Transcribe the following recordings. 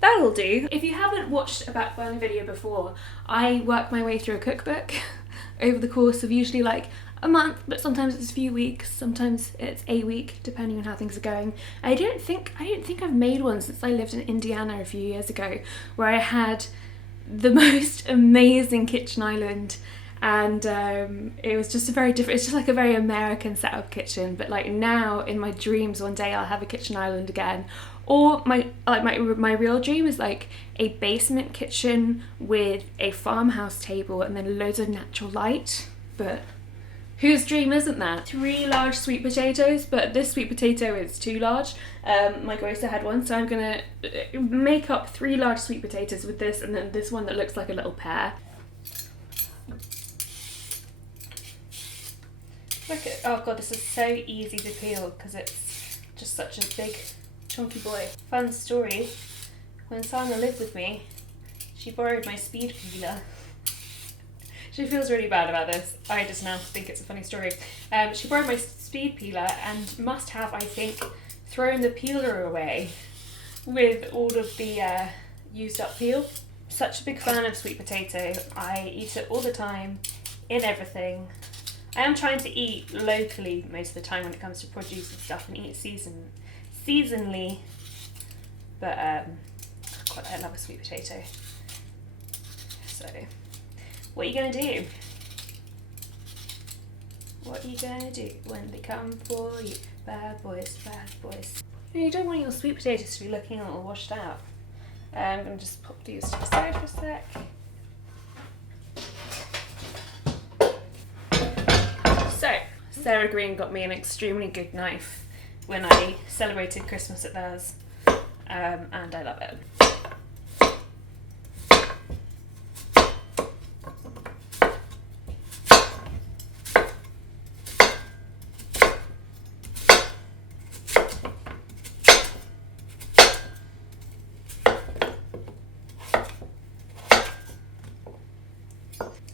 that'll do. If you haven't watched a back burner video before, I work my way through a cookbook over the course of usually like a month, but sometimes it's a few weeks, sometimes it's a week, depending on how things are going. I don't think I've made one since I lived in Indiana a few years ago, where I had the most amazing kitchen island, and it was just a very different, it's just like a very American setup kitchen. But like now in my dreams one day I'll have a kitchen island again, or my real dream is like a basement kitchen with a farmhouse table and then loads of natural light. But whose dream isn't that? 3 large sweet potatoes, but this sweet potato is too large. My grocer had one, so I'm gonna make up 3 large sweet potatoes with this, and then this one that looks like a little pear. Look at, oh god, this is so easy to peel because it's just such a big chunky boy. Fun story, when Sana lived with me, she borrowed my speed peeler. She feels really bad about this. I just now think it's a funny story. She borrowed my speed peeler and must have, I think, thrown the peeler away with all of the used up peel. Such a big fan of sweet potato. I eat it all the time, in everything. I am trying to eat locally most of the time when it comes to produce and stuff, and eat seasonally. But God, I love a sweet potato. So, what are you gonna do? What are you gonna do when they come for you? Bad boys, bad boys. You don't want your sweet potatoes to be looking all washed out. I'm gonna just pop these to the side for a sec. So, Sarah Green got me an extremely good knife when I celebrated Christmas at theirs, and I love it.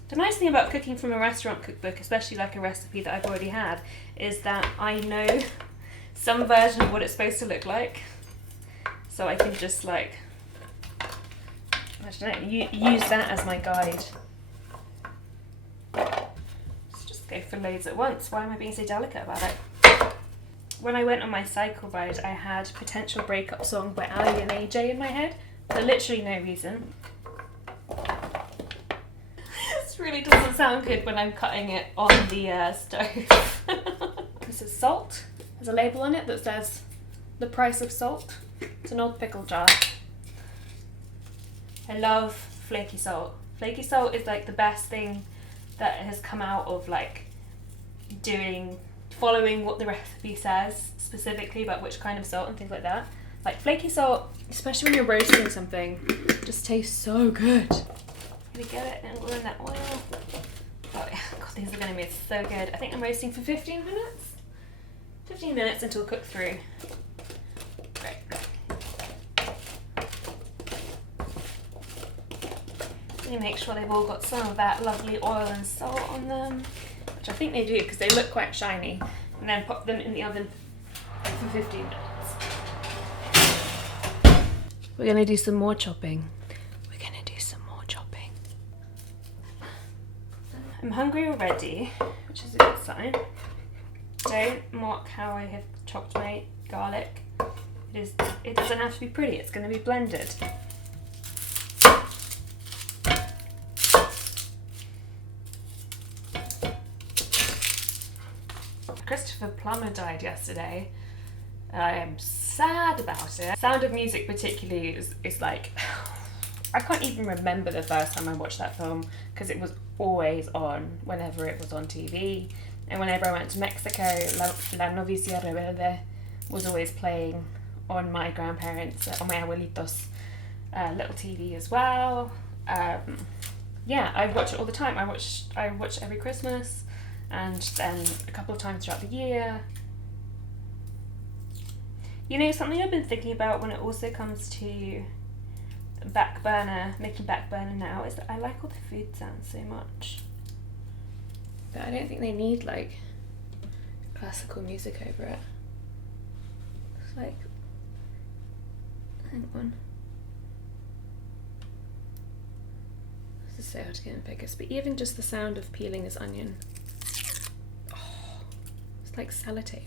The nice thing about cooking from a restaurant cookbook, especially like a recipe that I've already had, is that I know some version of what it's supposed to look like. So I can just like, I don't know, use that as my guide. Let's just go for loads at once. Why am I being so delicate about it? When I went on my cycle ride, I had Potential Breakup Song by Ali and AJ in my head for literally no reason. This really doesn't sound good when I'm cutting it on the stove. This is salt. There's a label on it that says the price of salt. It's an old pickle jar. I love flaky salt. Flaky salt is like the best thing that has come out of like following what the recipe says specifically about which kind of salt and things like that. Like flaky salt, especially when you're roasting something, just tastes so good. Here we get it, and we're in that oil. Oh yeah, god, these are going to be so good. I think I'm roasting for 15 minutes. 15 minutes until cooked through. Great. You make sure they've all got some of that lovely oil and salt on them, which I think they do because they look quite shiny, and then pop them in the oven for 15 minutes. We're going to do some more chopping. I'm hungry already, which is a good sign. Don't mock how I have chopped my garlic. It doesn't have to be pretty, it's going to be blended. Christopher Plummer died yesterday. I am sad about it. Sound of Music particularly is like, I can't even remember the first time I watched that film because it was always on whenever it was on TV, and whenever I went to Mexico, La Novicia Rebelde was always playing on my grandparents, on my abuelitos' little TV as well. Yeah, I watch it all the time. I watch every Christmas, and then a couple of times throughout the year. You know, something I've been thinking about when it also comes to making back burner now, is that I like all the food sounds so much, but I don't think they need like classical music over it. It's like, hang on, is so hard to get in focus, but even just the sound of peeling this onion, oh, it's like sellotape.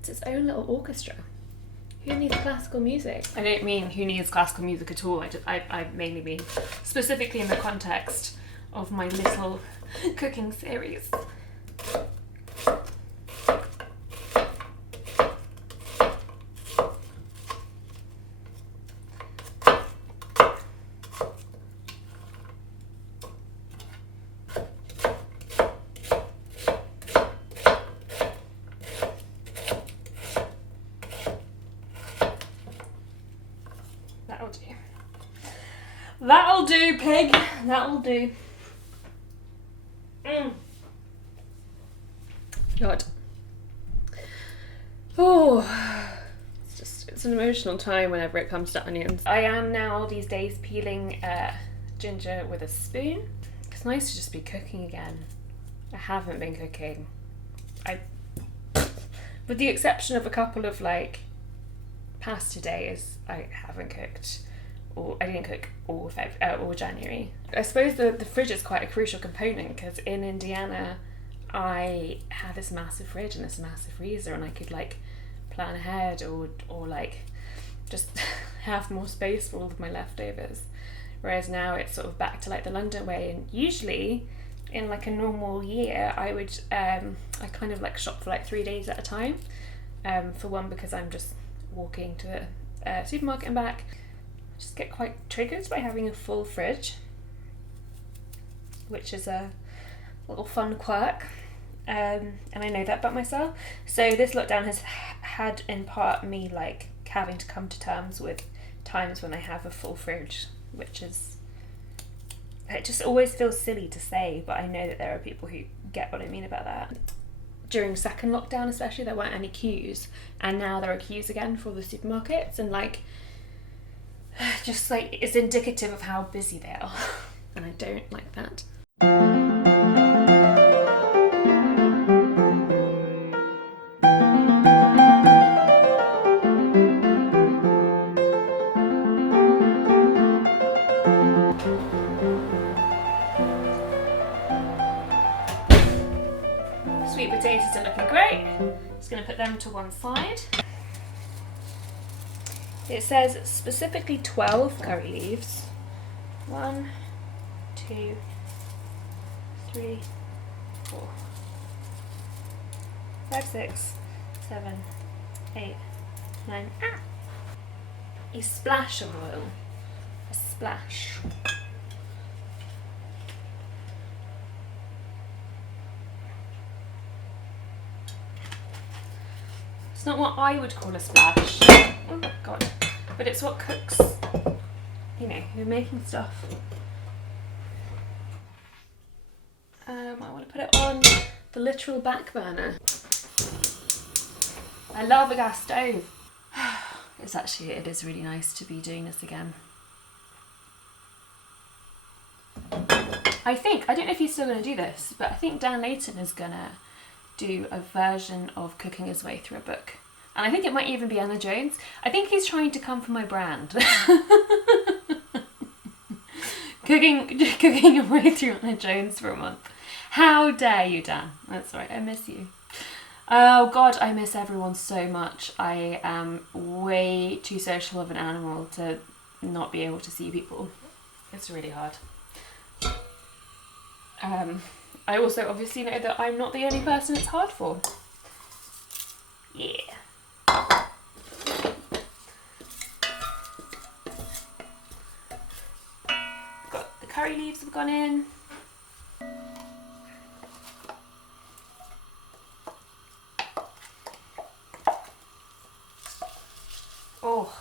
It's its own little orchestra. Who needs classical music? I don't mean who needs classical music at all. I mainly mean specifically in the context of my little cooking series. That'll do, pig. That'll do. God. Oh, it's an emotional time whenever it comes to onions. I am now these days peeling ginger with a spoon. It's nice to just be cooking again. I haven't been cooking. With the exception of a couple of like pasta days, I haven't cooked. Or I didn't cook all January. I suppose the fridge is quite a crucial component because in Indiana I have this massive fridge and this massive freezer, and I could like plan ahead or like just have more space for all of my leftovers. Whereas now it's sort of back to like the London way, and usually in like a normal year I would I kind of like shop for like 3 days at a time. For one, because I'm just walking to the supermarket and back. Just get quite triggered by having a full fridge, which is a little fun quirk, and I know that about myself. So this lockdown has had in part me like having to come to terms with times when I have a full fridge, which is, it just always feels silly to say, but I know that there are people who get what I mean about that. During second lockdown especially, there weren't any queues, and now there are queues again for the supermarkets, and like just like it's indicative of how busy they are, and I don't like that. Sweet potatoes are looking great. Just going to put them to one side. It says specifically 12 curry leaves. 1, 2, 3, 4, 5, 6, 7, 8, 9. A splash of oil. A splash. It's not what I would call a splash. Oh god. But it's what cooks, you know, who are making stuff. I want to put it on the literal back burner. I love a gas stove. It is really nice to be doing this again. I don't know if he's still going to do this, but I think Dan Layton is going to do a version of cooking his way through a book. And I think it might even be Anna Jones. I think he's trying to come for my brand. Cooking your way through Anna Jones for a month. How dare you, Dan? That's right, I miss you. Oh God, I miss everyone so much. I am way too social of an animal to not be able to see people. It's really hard. I also obviously know that I'm not the only person it's hard for. Yeah. Got the curry leaves have gone in. Oh,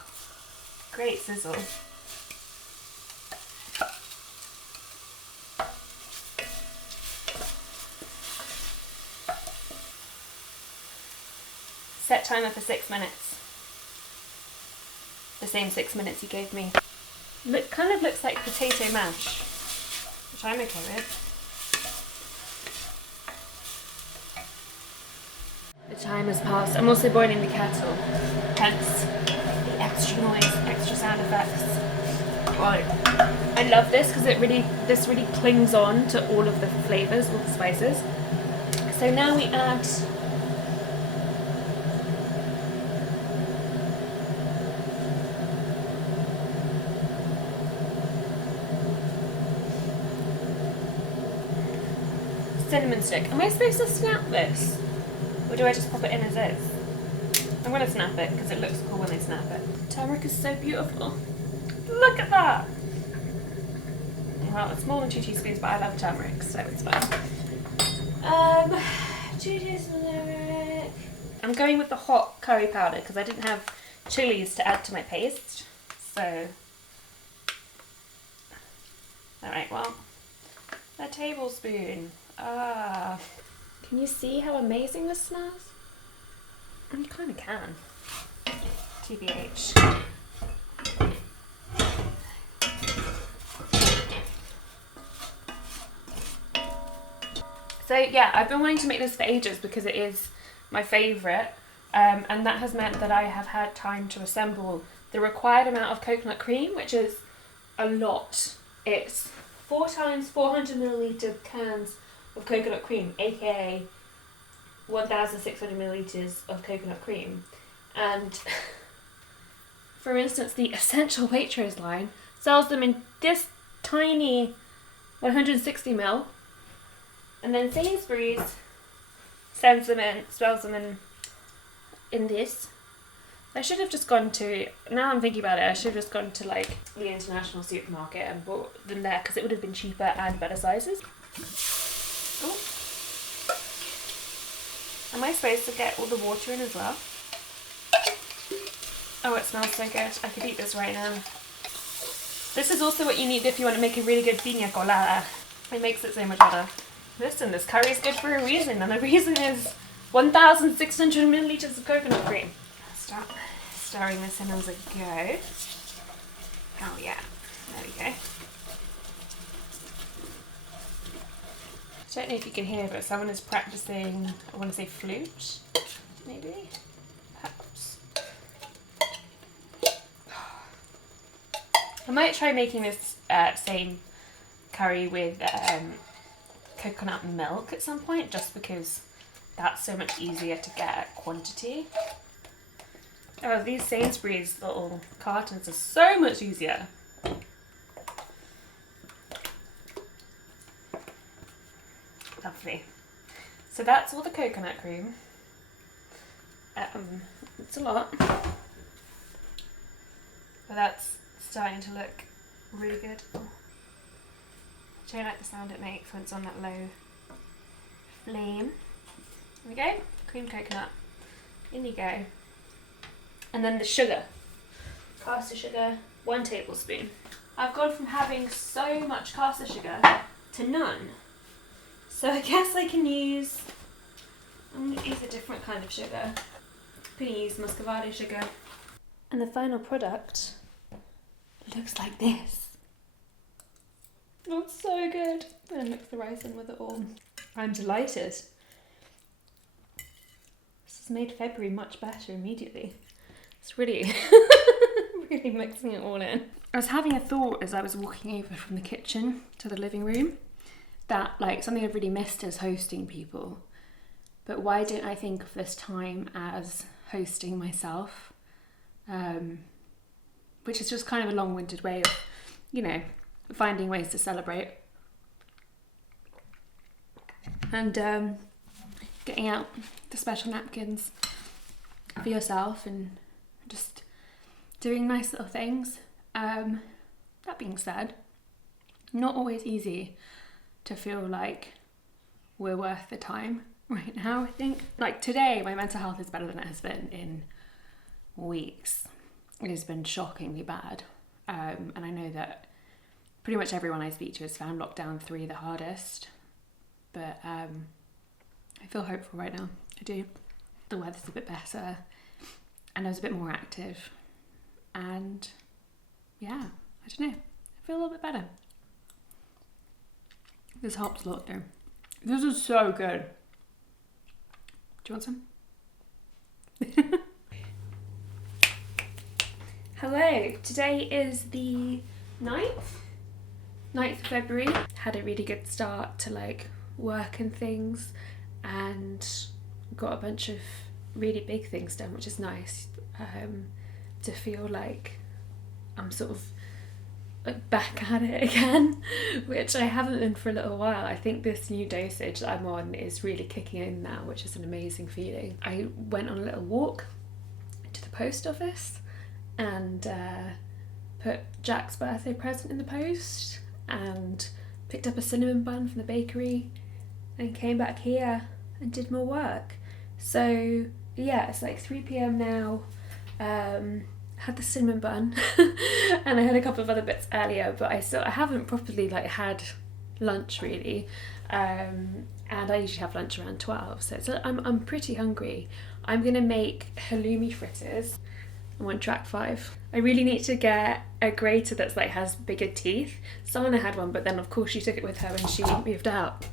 great sizzle. Set timer for 6 minutes. The same 6 minutes you gave me. Kind of looks like potato mash, which I'm okay with. The time has passed. I'm also boiling the kettle, hence the extra noise, extra sound effects. Right. I love this because this really clings on to all of the flavours, all the spices. So now we add cinnamon stick. Am I supposed to snap this? Or do I just pop it in as is? I'm going to snap it because it looks cool when I snap it. Turmeric is so beautiful. Look at that! Well, it's more than 2 teaspoons, but I love turmeric, so it's fine. 2 teaspoons of turmeric. I'm going with the hot curry powder because I didn't have chilies to add to my paste. So, alright, well, a tablespoon. Ah. Can you see how amazing this smells? You kind of can. TBH. So yeah, I've been wanting to make this for ages because it is my favourite, and that has meant that I have had time to assemble the required amount of coconut cream, which is a lot. It's 4 times 400 milliliter cans of coconut cream, aka 1,600 milliliters of coconut cream. And for instance, the Essential Waitrose line sells them in this tiny 160 ml, and then Sainsbury's sells them in this. I should have just gone to, now I'm thinking about it, I should have just gone to like the international supermarket and bought them there because it would have been cheaper and better sizes. Oh. Am I supposed to get all the water in as well? Oh, it smells so good. I could eat this right now. This is also what you need if you want to make a really good piña colada. It makes it so much better. Listen, this curry is good for a reason, and the reason is 1,600 milliliters of coconut cream. Start stirring this in as I go. Oh yeah, there we go. I don't know if you can hear, but someone is practicing, I want to say flute, maybe? Perhaps. I might try making this same curry with coconut milk at some point, just because that's so much easier to get at quantity. Oh, these Sainsbury's little cartons are so much easier. Lovely. So that's all the coconut cream. It's a lot, but that's starting to look really good. Oh. I don't like the sound it makes when it's on that low flame. There we go, cream coconut. In you go. And then the sugar. Caster sugar, 1 tablespoon. I've gone from having so much caster sugar to none. So I guess I'm going to use a different kind of sugar. I'm going to use muscovado sugar. And the final product looks like this. Looks so good. I'm going to mix the rice in with it all. I'm delighted. This has made February much better immediately. It's really, really mixing it all in. I was having a thought as I was walking over from the kitchen to the living room that like something I've really missed is hosting people. But why don't I think of this time as hosting myself? Which is just kind of a long-winded way of, you know, finding ways to celebrate. And getting out the special napkins for yourself and just doing nice little things. That being said, not always easy to feel like we're worth the time right now, I think. Like today, my mental health is better than it has been in weeks. It has been shockingly bad. And I know that pretty much everyone I speak to has found lockdown 3 the hardest. But I feel hopeful right now. I do. The weather's a bit better and I was a bit more active. And yeah, I don't know. I feel a little bit better. This helps a lot though. This is so good. Do you want some? Hello, today is the 9th of February. Had a really good start to like work and things, and got a bunch of really big things done, which is nice, to feel like I'm sort of like back at it again, which I haven't been for a little while. I think this new dosage that I'm on is really kicking in now, which is an amazing feeling. I went on a little walk to the post office and put Jack's birthday present in the post and picked up a cinnamon bun from the bakery and came back here and did more work. So yeah, it's like 3 p.m. now. Had the cinnamon bun and I had a couple of other bits earlier, but I haven't properly like had lunch really, and I usually have lunch around 12, so I'm pretty hungry. I'm gonna make halloumi fritters. I'm on track 5. I really need to get a grater that's like has bigger teeth. Someone had one, but then of course she took it with her when she moved out.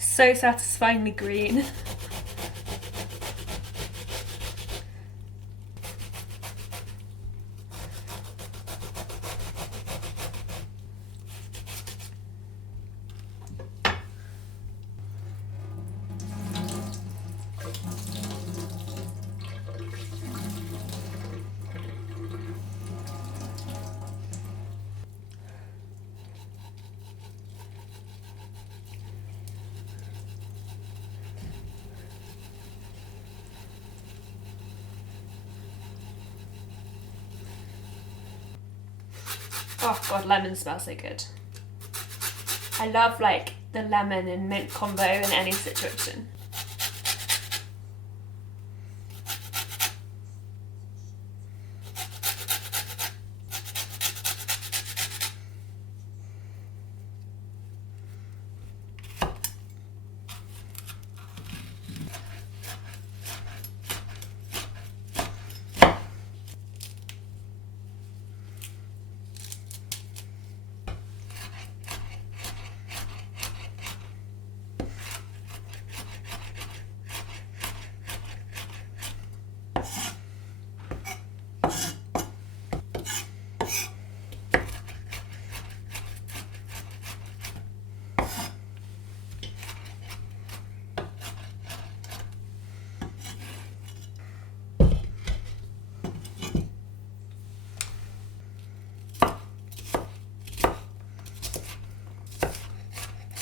So satisfyingly green. Oh god, lemon smells so good. I love like the lemon and mint combo in any situation.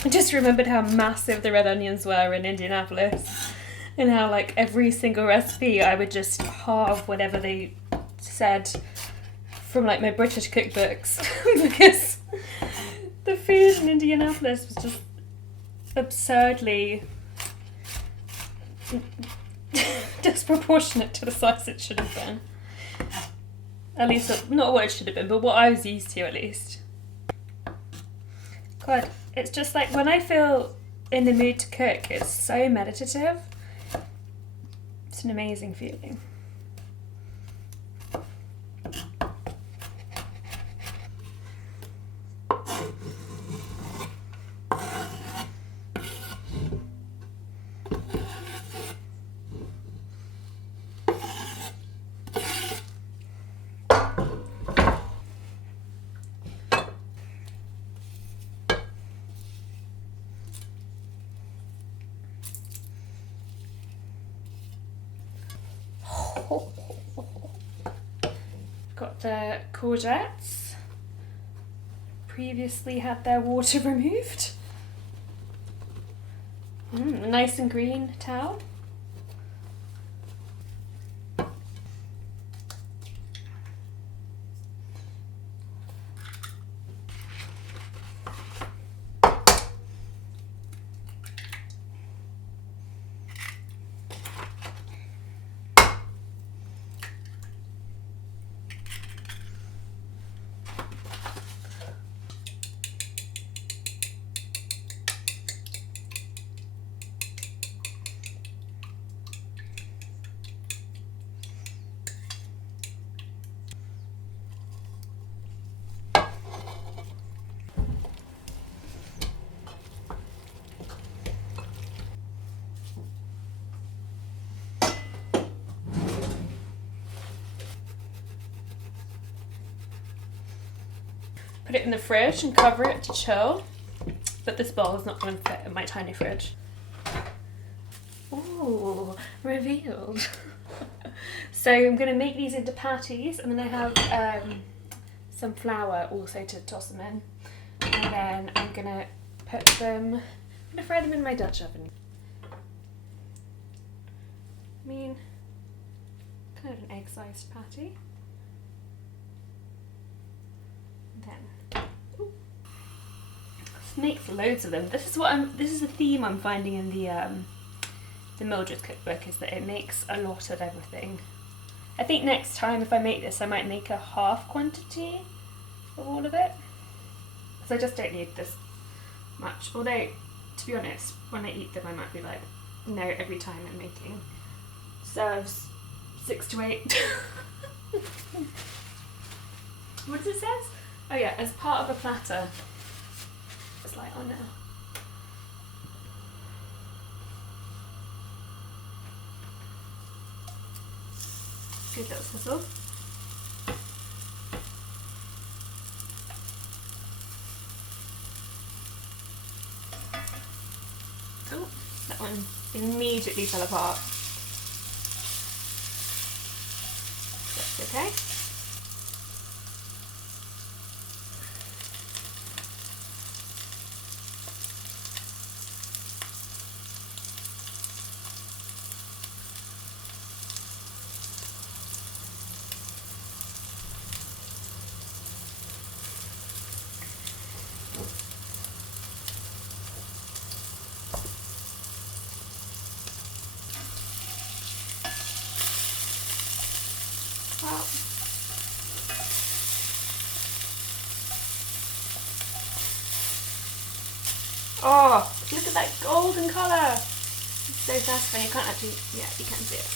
I just remembered how massive the red onions were in Indianapolis, and how like every single recipe I would just halve whatever they said from like my British cookbooks because the food in Indianapolis was just absurdly disproportionate to the size it should have been. At least not what it should have been, but what I was used to at least. God, it's just like when I feel in the mood to cook, it's so meditative. It's an amazing feeling. Got the courgettes. Previously had their water removed. Nice and green towel. put it in the fridge and cover it to chill. But this bowl is not going to fit in my tiny fridge. Ooh, revealed. So I'm going to make these into patties, and then I have some flour also to toss them in. And then I'm going to fry them in my Dutch oven. I mean, kind of an egg-sized patty. Then, let's make loads of them. This is a theme I'm finding in the Mildred's cookbook, is that it makes a lot of everything. I think next time if I make this, I might make a half quantity of all of it, because I just don't need this much. Although, to be honest, when I eat them, I might be like, no, every time I'm making serves 6 to 8. What does it say? Oh yeah, as part of a platter. It's like, oh no. Good little sizzle. Oh, that one immediately fell apart. That's okay. Wow. Oh, look at that golden colour. It's so satisfying. You can't actually, yeah, you can see it.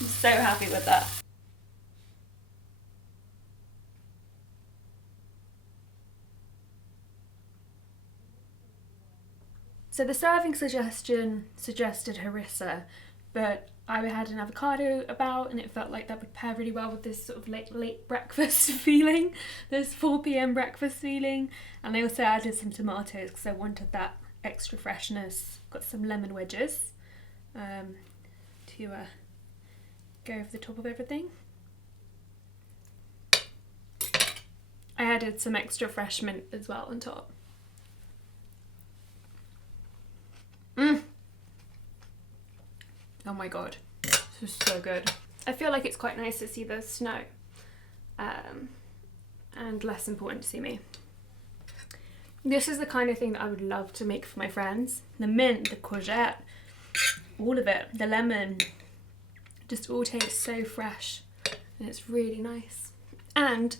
I'm so happy with that. So the serving suggestion suggested harissa, but I had an avocado about, and it felt like that would pair really well with this sort of late breakfast feeling, this 4 p.m. breakfast feeling. And I also added some tomatoes because I wanted that extra freshness. Got some lemon wedges to go over the top of everything. I added some extra fresh mint as well on top. Oh my god, this is so good. I feel like it's quite nice to see the snow, and less important to see me. This is the kind of thing that I would love to make for my friends. The mint, the courgette, all of it, the lemon, just all tastes so fresh, and it's really nice. And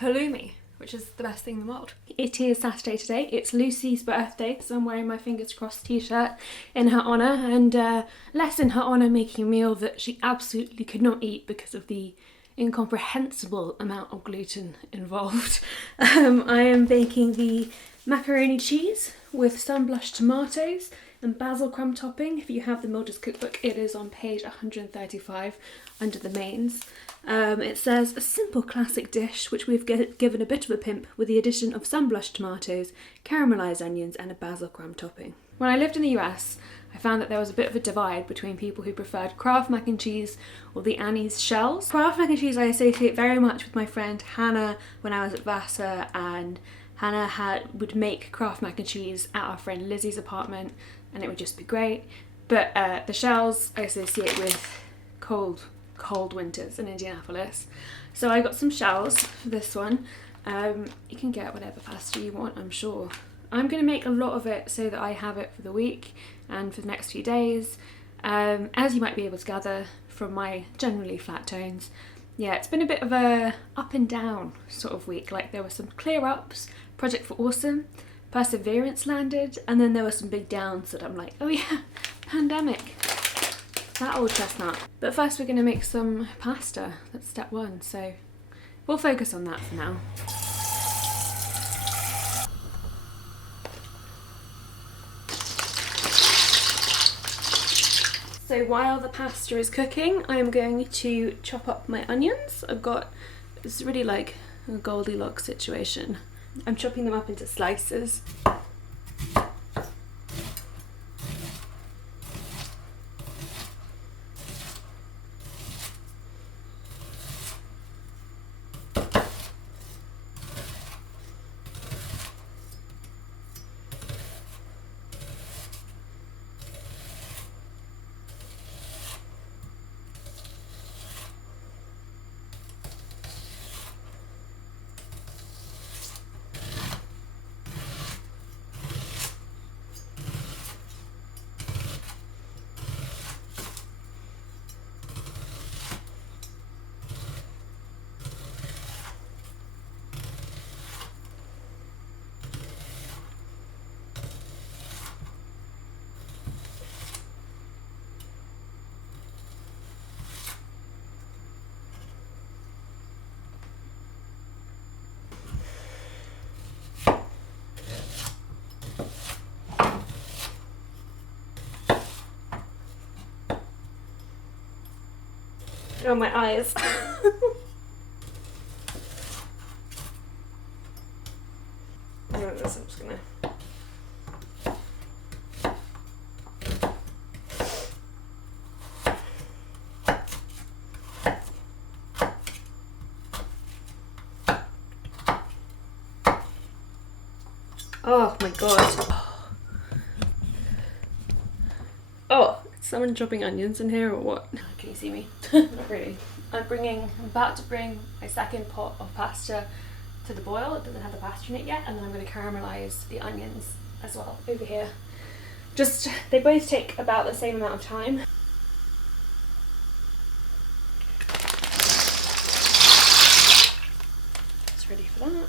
halloumi, which is the best thing in the world. It is Saturday today, it's Lucy's birthday, so I'm wearing my fingers crossed t-shirt in her honour, and less in her honour making a meal that she absolutely could not eat because of the incomprehensible amount of gluten involved. I am baking the macaroni cheese with sunblush tomatoes and basil crumb topping. If you have the Mildred's cookbook, it is on page 135 under the mains. It says a simple classic dish which we've given a bit of a pimp with the addition of sunblush tomatoes, caramelised onions and a basil crumb topping. When I lived in the US, I found that there was a bit of a divide between people who preferred Kraft mac and cheese or the Annie's shells. Kraft mac and cheese I associate very much with my friend Hannah when I was at Vassar, and Hannah would make Kraft mac and cheese at our friend Lizzie's apartment, and it would just be great. But the shells I associate with cold winters in Indianapolis. So I got some shells for this one. You can get whatever pasta you want, I'm sure. I'm going to make a lot of it so that I have it for the week and for the next few days. As you might be able to gather from my generally flat tones, yeah, it's been a bit of a up and down sort of week. Like there were some clear ups, Project for Awesome, Perseverance landed, and then there were some big downs that I'm like, oh yeah, pandemic, that old chestnut. But first we're going to make some pasta, that's step one, so we'll focus on that for now. So while the pasta is cooking, I'm going to chop up my onions. I've got It's really like a Goldilocks situation. I'm chopping them up into slices. Oh, my eyes. I'm just gonna... Oh my god. Oh, is someone chopping onions in here or what? Can you see me? Not really. I'm about to bring my second pot of pasta to the boil. It doesn't have the pasta in it yet, and then I'm going to caramelise the onions as well over here. They both take about the same amount of time. It's ready for that.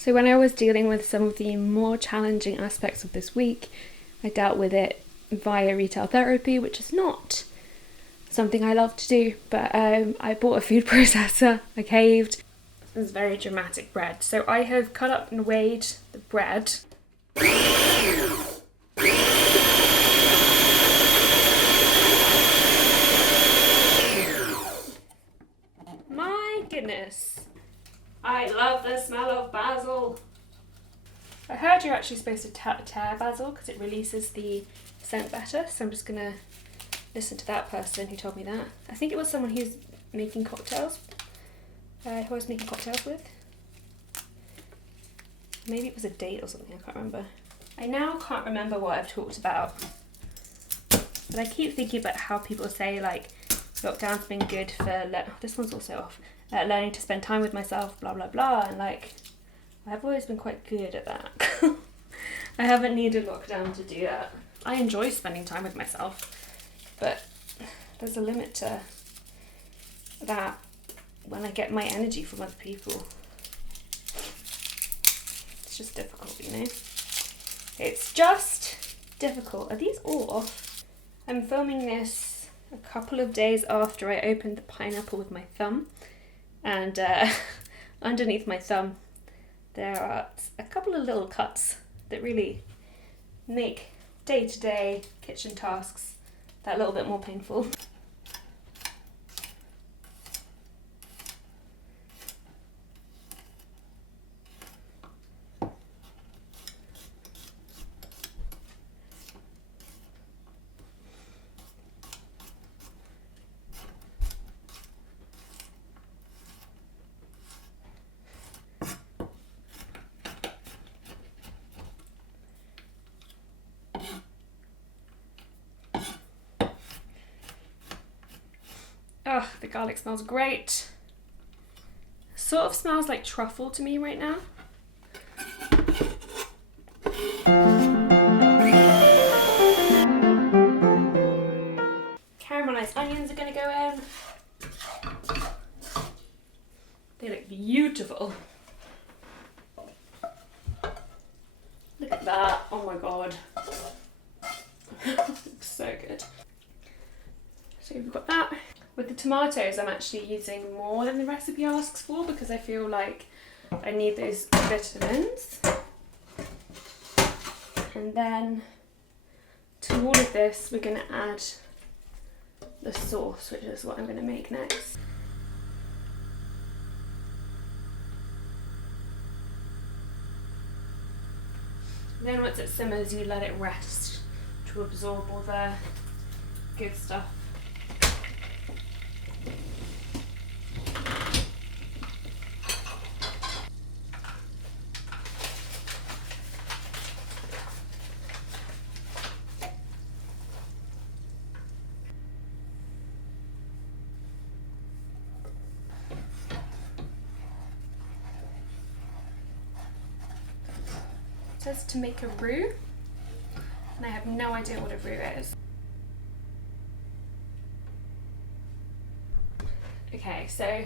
So when I was dealing with some of the more challenging aspects of this week, I dealt with it via retail therapy, which is not something I love to do, but I bought a food processor, I caved. This is very dramatic bread. So I have cut up and weighed the bread. My goodness. I love the smell of basil. I heard you're actually supposed to tear basil because it releases the scent better, so I'm just gonna listen to that person who told me that. I think it was someone who's making cocktails, who I was making cocktails with. Maybe it was a date or something, I can't remember. I now can't remember what I've talked about, but I keep thinking about how people say like lockdown's been good for, this one's also off, learning to spend time with myself, blah blah blah, and like I've always been quite good at that. I haven't needed lockdown to do that. I enjoy spending time with myself, but there's a limit to that. when I get my energy from other people. It's just difficult, you know? It's just difficult. Are these all off? I'm filming this a couple of days after I opened the pineapple with my thumb, and underneath my thumb there are a couple of little cuts that really make day-to-day kitchen tasks that little bit more painful. Oh, the garlic smells great. Sort of smells like truffle to me right now. Caramelized onions are gonna go in. They look beautiful. Look at that, oh my god. Looks so good. So we've got that. With the tomatoes, I'm actually using more than the recipe asks for because I feel like I need those vitamins. And then to all of this, we're going to add the sauce, which is what I'm going to make next. Then once it simmers, you let it rest to absorb all the good stuff. It says to make a roux, and I have no idea what a roux is. Okay, so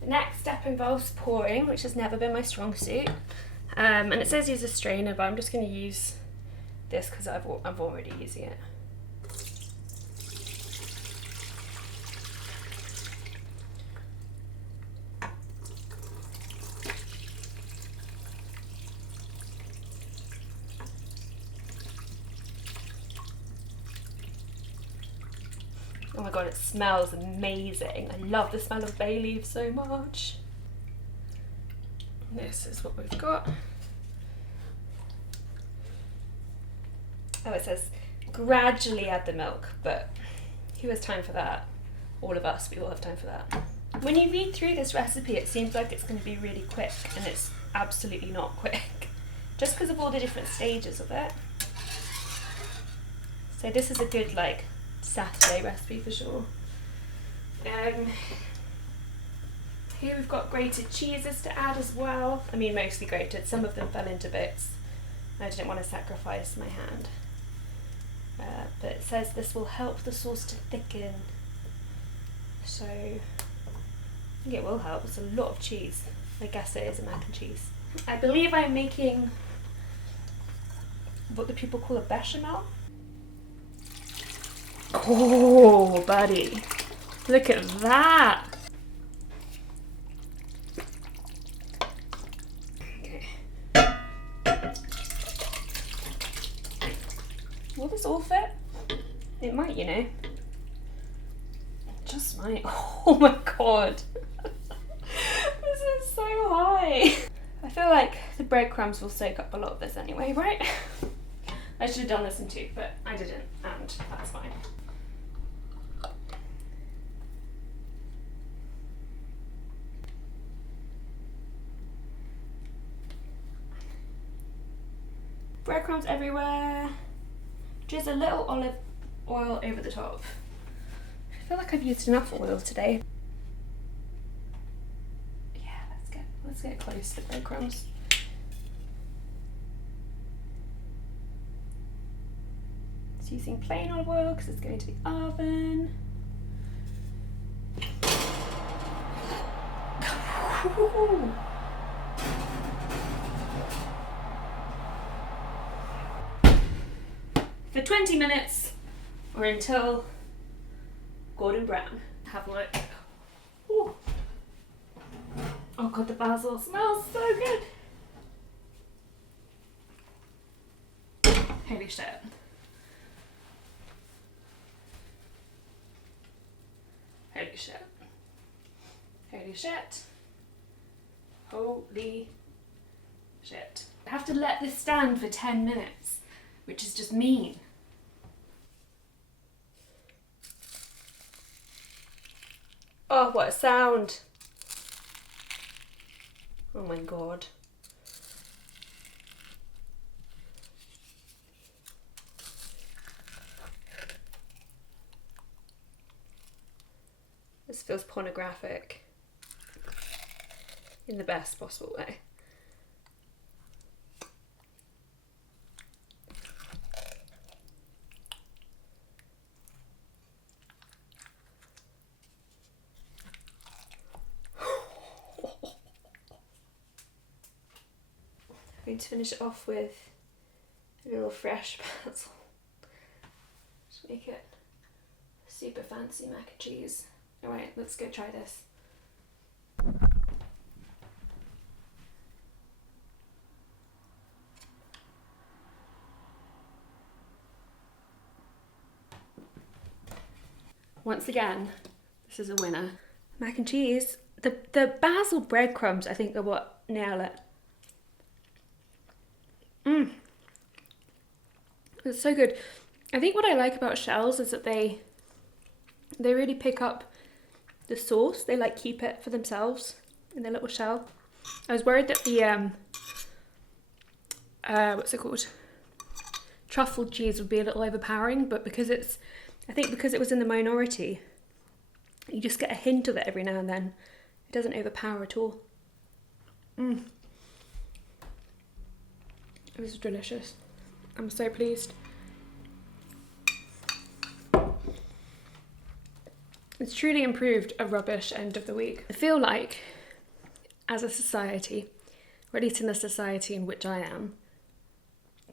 the next step involves pouring, which has never been my strong suit. And it says use a strainer, but I'm just going to use this because I'm already using it. Oh my god, it smells amazing. I love the smell of bay leaves so much. This is what we've got. Oh, it says gradually add the milk, but who has time for that? All of us, we all have time for that. When you read through this recipe, it seems like it's going to be really quick, and it's absolutely not quick, just because of all the different stages of it. So this is a good, like, Saturday recipe for sure. Here we've got grated cheeses to add as well. I mean, mostly grated. Some of them fell into bits. I didn't want to sacrifice my hand. But it says this will help the sauce to thicken. So I think it will help. It's a lot of cheese. I guess it is a mac and cheese. I believe I'm making what the people call a bechamel. Oh, buddy. Look at that. Okay. Will this all fit? It might, you know. It just might. Oh my god. This is so high. I feel like the breadcrumbs will soak up a lot of this anyway, right? I should have done this in two, but I didn't, and that's fine. Breadcrumbs everywhere. Just a little olive oil over the top. I feel like I've used enough oil today. Yeah, let's get close to the breadcrumbs. It's using plain olive oil because it's going to the oven. Woo-hoo-hoo. For 20 minutes or until golden brown. Have a look. Ooh. Oh god, the basil smells so good. Holy shit. Holy shit. Holy shit. Holy shit. I have to let this stand for 10 minutes, which is just mean. Oh, what a sound. Oh my god. This feels pornographic in the best possible way. I'm going to finish it off with a little fresh basil. Just make it super fancy mac and cheese. Alright, let's go try this. Once again, this is a winner. Mac and cheese. The basil breadcrumbs, I think, are what nail it. It's so good. I think what I like about shells is that they really pick up the sauce. They like keep it for themselves in their little shell. I was worried that the what's it called? Truffled cheese would be a little overpowering, but I think because it was in the minority, you just get a hint of it every now and then. It doesn't overpower at all. It was delicious. I'm so pleased. It's truly improved a rubbish end of the week. I feel like, as a society, or at least in the society in which I am,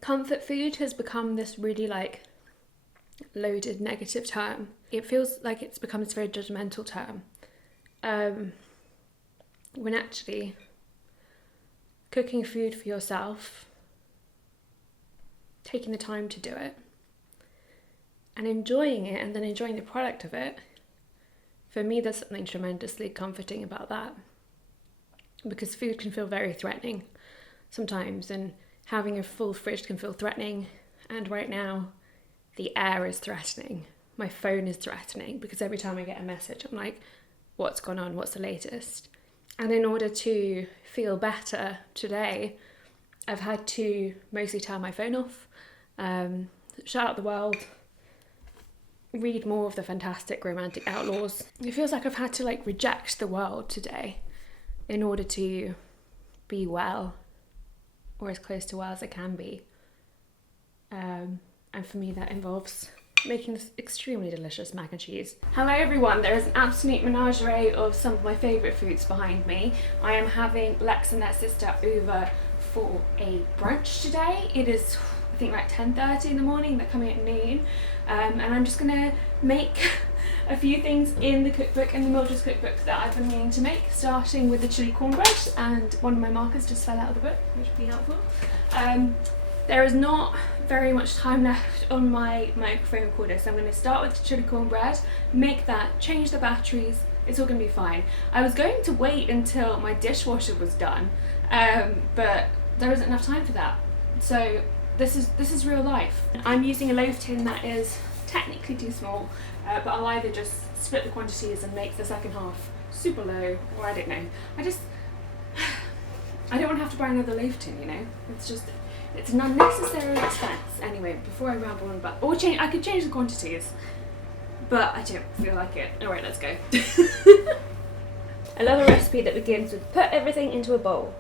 comfort food has become this really loaded negative term. It feels like it's become this very judgmental term. When actually, cooking food for yourself, taking the time to do it, and enjoying it, and then enjoying the product of it, for me there's something tremendously comforting about that. Because food can feel very threatening sometimes, and having a full fridge can feel threatening, and right now the air is threatening. My phone is threatening, because every time I get a message I'm like, what's gone on, what's the latest? And in order to feel better today, I've had to mostly turn my phone off, shut out the world, read more of the fantastic romantic outlaws. It feels like I've had to reject the world today in order to be well, or as close to well as I can be. And for me that involves making this extremely delicious mac and cheese. Hello everyone, there is an absolute menagerie of some of my favourite foods behind me. I am having Lex and their sister over for a brunch today. It is, I think, 10:30 in the morning. They're coming at noon, and I'm just gonna make a few things in the cookbook, in the Mildred's cookbook, that I've been meaning to make, starting with the chili cornbread, and one of my markers just fell out of the book, which would be helpful. There is not very much time left on my microphone recorder, so I'm going to start with the chili cornbread, make that, change the batteries, it's all going to be fine. I was going to wait until my dishwasher was done, but there isn't enough time for that. So this is real life. I'm using a loaf tin that is technically too small, but I'll either just split the quantities and make the second half super low, or I don't know. I don't want to have to buy another loaf tin, you know? It's an unnecessary expense. Anyway, before I ramble on about, I could change the quantities, but I don't feel like it. Alright, let's go. I love a recipe that begins with put everything into a bowl.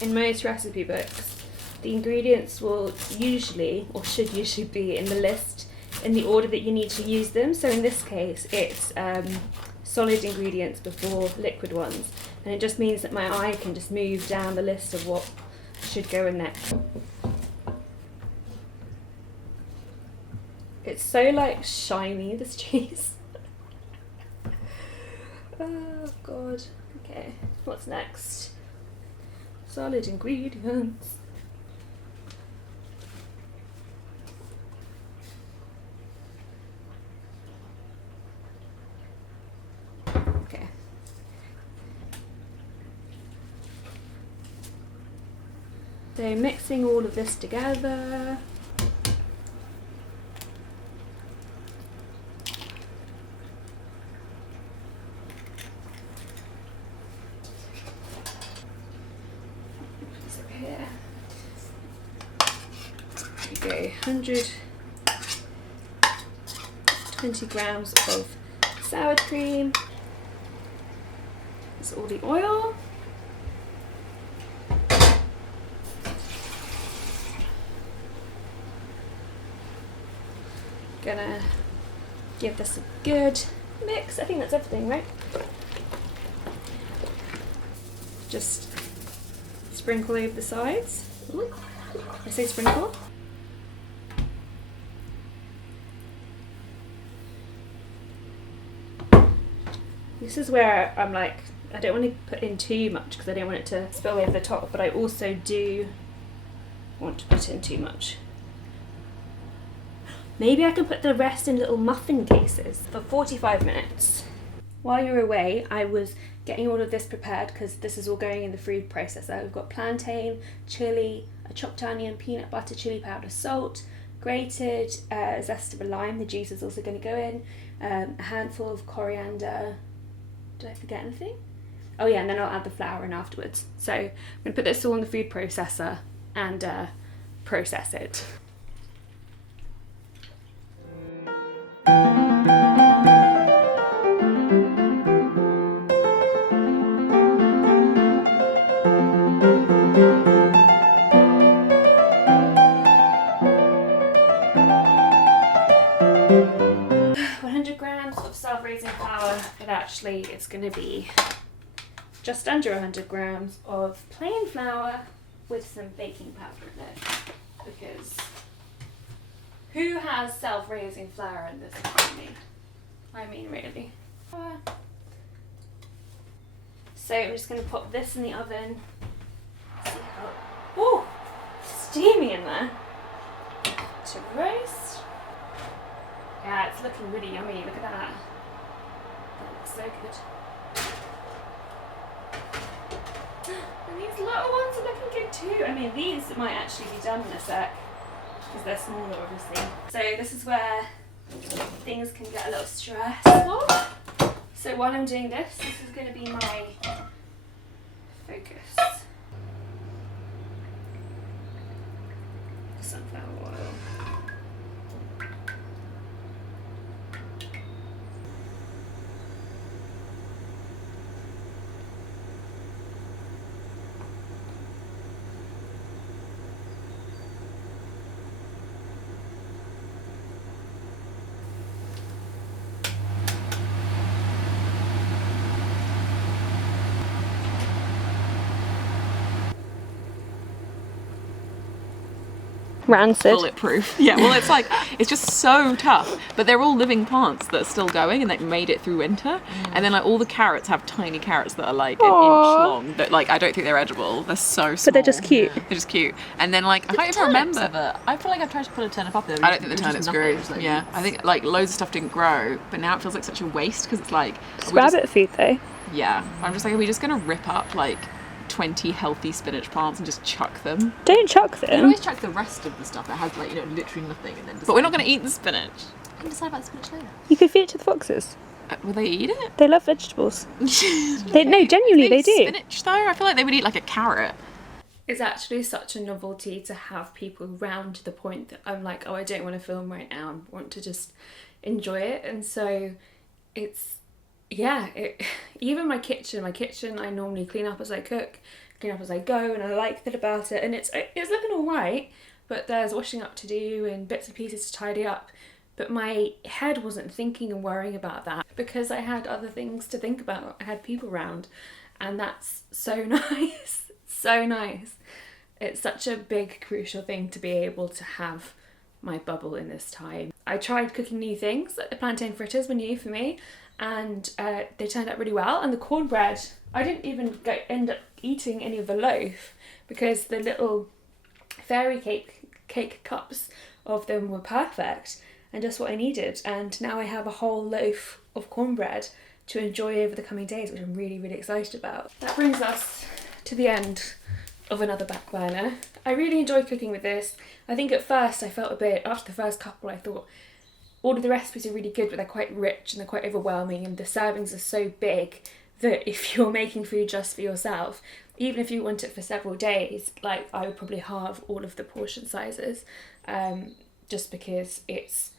in most recipe books, the ingredients will usually, or should usually be in the list in the order that you need to use them. So in this case, it's solid ingredients before liquid ones. And it just means that my eye can just move down the list of what should go in next. It's so like shiny, this cheese. Oh god. Okay, what's next? Solid ingredients. Okay. So mixing all of this together. Here we go, 120 grams of sour cream. That's all the oil. Gonna give this a good mix. I think that's everything, right? Just sprinkle over the sides. Ooh, I say sprinkle. This is where I'm like, I don't want to put in too much because I don't want it to spill over the top, but I also do want to put in too much. Maybe I can put the rest in little muffin cases for 45 minutes. While you're away, I was getting all of this prepared because this is all going in the food processor. We've got plantain, chili, a chopped onion, peanut butter, chili powder, salt, grated zest of a lime, the juice is also going to go in, a handful of coriander. Did I forget anything? Oh yeah, and then I'll add the flour in afterwards. So I'm going to put this all in the food processor and process it. Self-raising flour, but actually it's going to be just under 100 grams of plain flour with some baking powder in it, because who has self-raising flour in this economy? I mean, really. So I'm just going to pop this in the oven. See how, oh, steamy in there to roast. Yeah, it's looking really yummy. Look at that. That looks so good. And these little ones are looking good too. I mean, these might actually be done in a sec because they're smaller, obviously. So this is where things can get a little stressful. So while I'm doing this, this is going to be my focus. Sunflower oil. Rancid. Bulletproof. Yeah, well, it's like, it's just so tough. But they're all living plants that are still going and they made it through winter. And then like all the carrots have tiny carrots that are like an inch long. That like, I don't think they're edible. They're so small. But they're just cute. They're just cute. And then like, I can't even remember. I feel like I've tried to put a turnip up there. I don't think the turnips grew. Yeah, I think like loads of stuff didn't grow. But now it feels like such a waste because it's like. It's rabbit food though. Yeah. I'm just like, are we just going to rip up like 20 healthy spinach plants and just chuck them? Don't chuck them. You can always chuck the rest of the stuff that has like, you know, literally nothing and then But we're not going to eat the spinach. You can decide about the spinach later. You could feed it to the foxes. Will they eat it? They love vegetables. No, genuinely they do. Spinach though? I feel like they would eat like a carrot. It's actually such a novelty to have people round to the point that I'm like, oh, I don't want to film right now. I want to just enjoy it. And so it's, yeah, even my kitchen I normally clean up as I cook, clean up as I go, and I like that about it. And it's looking all right, but there's washing up to do and bits and pieces to tidy up. But my head wasn't thinking and worrying about that because I had other things to think about. I had people around, and that's so nice, so nice. It's such a big, crucial thing to be able to have my bubble in this time. I tried cooking new things, like the plantain fritters were new for me, and they turned out really well. And the cornbread, I didn't even end up eating any of the loaf because the little fairy cake cups of them were perfect and just what I needed. And now I have a whole loaf of cornbread to enjoy over the coming days, which I'm really, really excited about. That brings us to the end of another back burner. I really enjoyed cooking with this. I think at first I felt a bit, after the first couple, I thought all of the recipes are really good, but they're quite rich and they're quite overwhelming, and the servings are so big that if you're making food just for yourself, even if you want it for several days, like I would probably halve all of the portion sizes, just because it's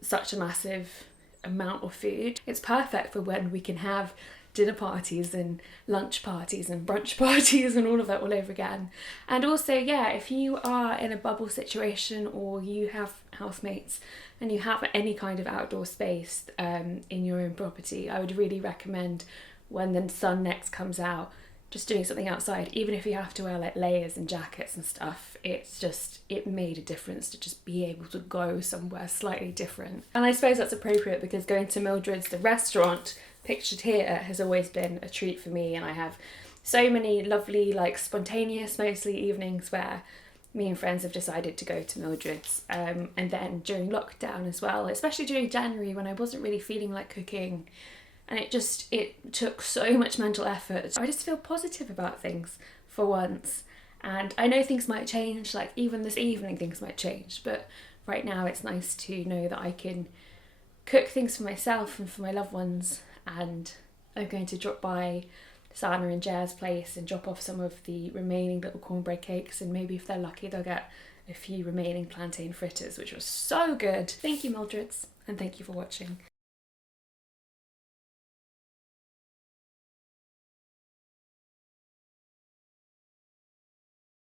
such a massive amount of food. It's perfect for when we can have dinner parties and lunch parties and brunch parties and all of that all over again. And also, yeah, if you are in a bubble situation or you have housemates and you have any kind of outdoor space in your own property, I would really recommend when the sun next comes out, just doing something outside, even if you have to wear like layers and jackets and stuff. It made a difference to just be able to go somewhere slightly different. And I suppose that's appropriate because going to Mildred's, the restaurant pictured here, has always been a treat for me, and I have so many lovely, like spontaneous mostly evenings where me and friends have decided to go to Mildred's, and then during lockdown as well, especially during January when I wasn't really feeling like cooking, and it took so much mental effort. I just feel positive about things for once, and I know things might change, like even this evening things might change, but right now it's nice to know that I can cook things for myself and for my loved ones. And I'm going to drop by Sana and Jer's place and drop off some of the remaining little cornbread cakes, and maybe if they're lucky they'll get a few remaining plantain fritters, which was so good. Thank you, Mildred's, and thank you for watching.